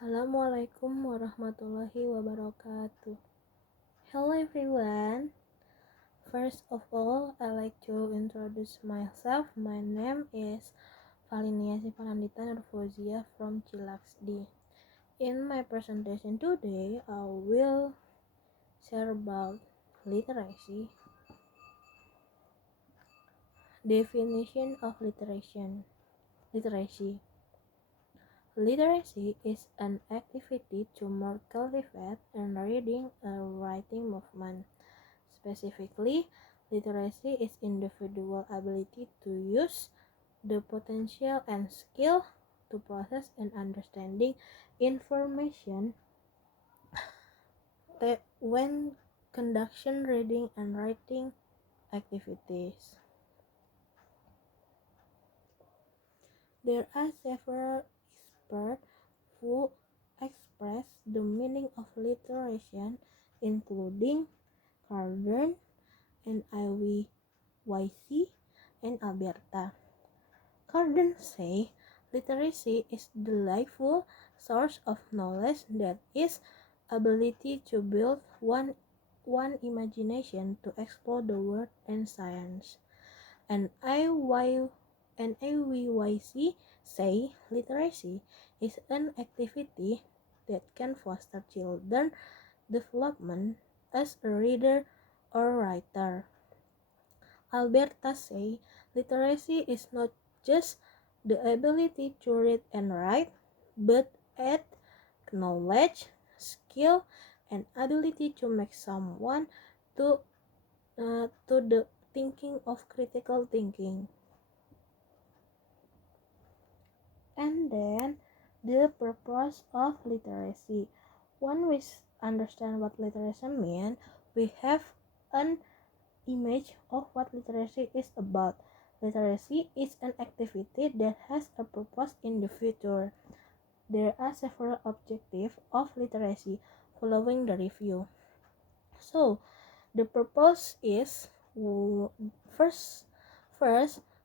Assalamualaikum warahmatullahi wabarakatuh. Hello everyone. First of all, I like to introduce myself. My name is Valinia Sivanandita Nurfozia from Cilaksdi. In my presentation today, I will share about literacy. Definition of literacy. Literacy is an activity to more cultivate and reading and writing movement. Specifically, literacy is individual ability to use the potential and skill to process and understanding information when conducting reading and writing activities. There are several experts who express the meaning of literacy, including Carden and IWYC and Alberta. Carden say literacy is the delightful source of knowledge that is ability to build one imagination to explore the world and science. And IWYC say literacy is an activity that can foster children development as a reader or writer. Alberta say literacy is not just the ability to read and write, but add knowledge, skill, and ability to make someone to the thinking of critical thinking. And then the purpose of literacy. When we understand what literacy means, we have an image of what literacy is about. Literacy is an activity that has a purpose in the future. There are several objectives of literacy following the review. So, the purpose is first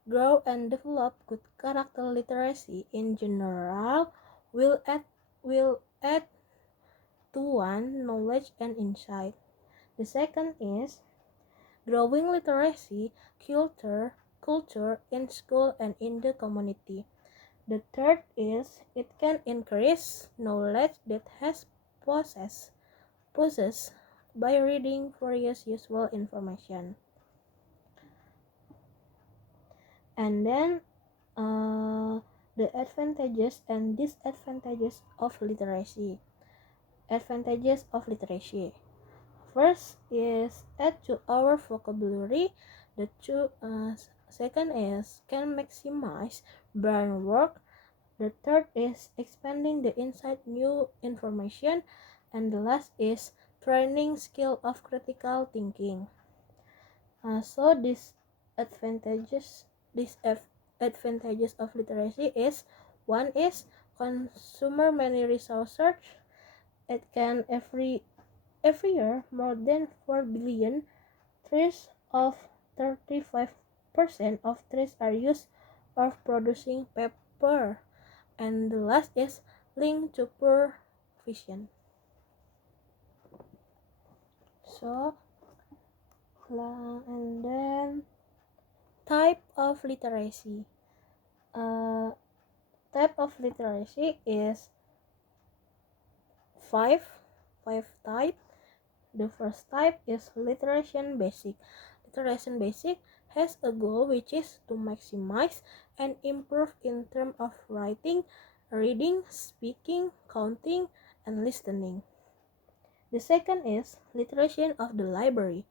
grow and develop good character. Literacy in general will add to one knowledge and insight. The second is growing literacy culture in school and in the community. The third is it can increase knowledge that has possessed by reading various useful information. And then the advantages and disadvantages of literacy. Advantages of literacy. First is add to our vocabulary. Second is can maximize brain work. The third is expanding the insight new information, and the last is training skill of critical thinking. So disadvantages of literacy is one is consumer many resources. It can every year more than 4 billion trees of 35% of trees are used of producing paper. And the last is linked to poor vision. So, and then type of literacy. Type of literacy is five type. The first type is literacy basic. Literacy basic has a goal which is to maximize and improve in terms of writing, reading, speaking, counting, and listening. The second is literacy of the library.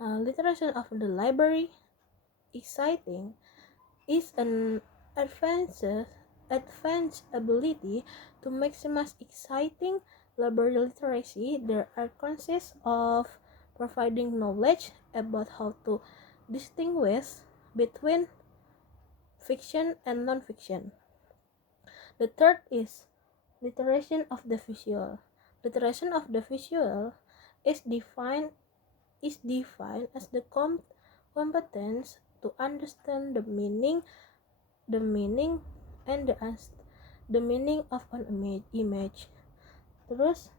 Literacy of the library exciting is an advanced ability to maximize exciting library literacy. There are consists of providing knowledge about how to distinguish between fiction and non-fiction. The third is literacy of the visual. Literacy of the visual is defined as the competence to understand the meaning and the meaning of an image. Terus,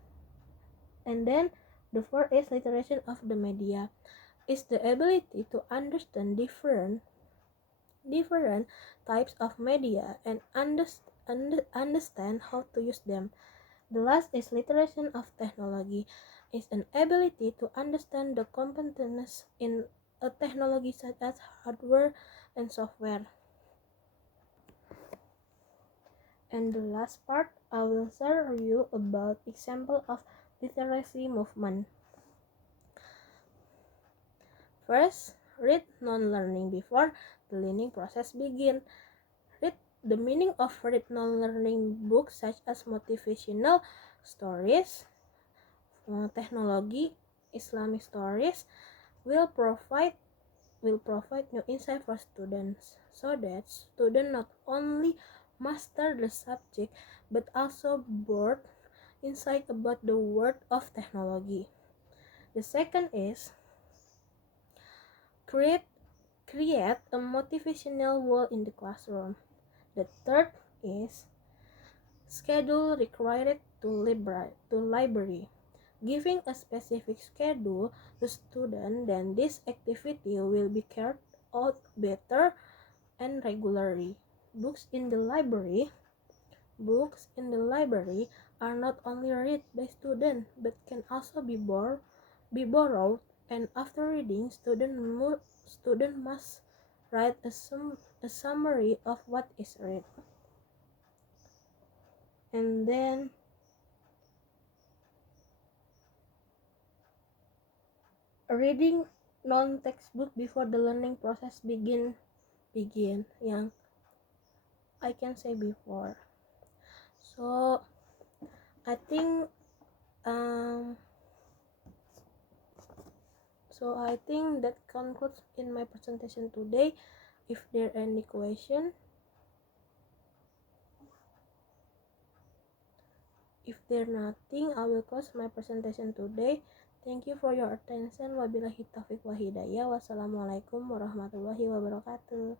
and then the fourth is literation of the media, is the ability to understand different types of media and understand how to use them. The last is literation of technology, is an ability to understand the components in a technology such as hardware and software. And the last part, I will share you about example of literacy movement. First, read non-learning before the learning process begin. Read the meaning of read non-learning books such as motivational stories, technology, Islamic stories will provide new insight for students, so that students not only master the subject but also board insight about the world of technology. The second is create a motivational wall in the classroom. The third is schedule required to library. Giving a specific schedule to student, then this activity will be carried out better and regularly. Books in the library are not only read by students but can also be borrowed, and after reading, student must write a summary of what is read. And then reading non-textbook before the learning process begin yang I can say before. So I think that concludes in my presentation today. If there are any question, if there nothing, I will close my presentation today. Thank you for your attention. Wabillahi taufiq wa hidayah. Wassalamualaikum warahmatullahi wabarakatuh.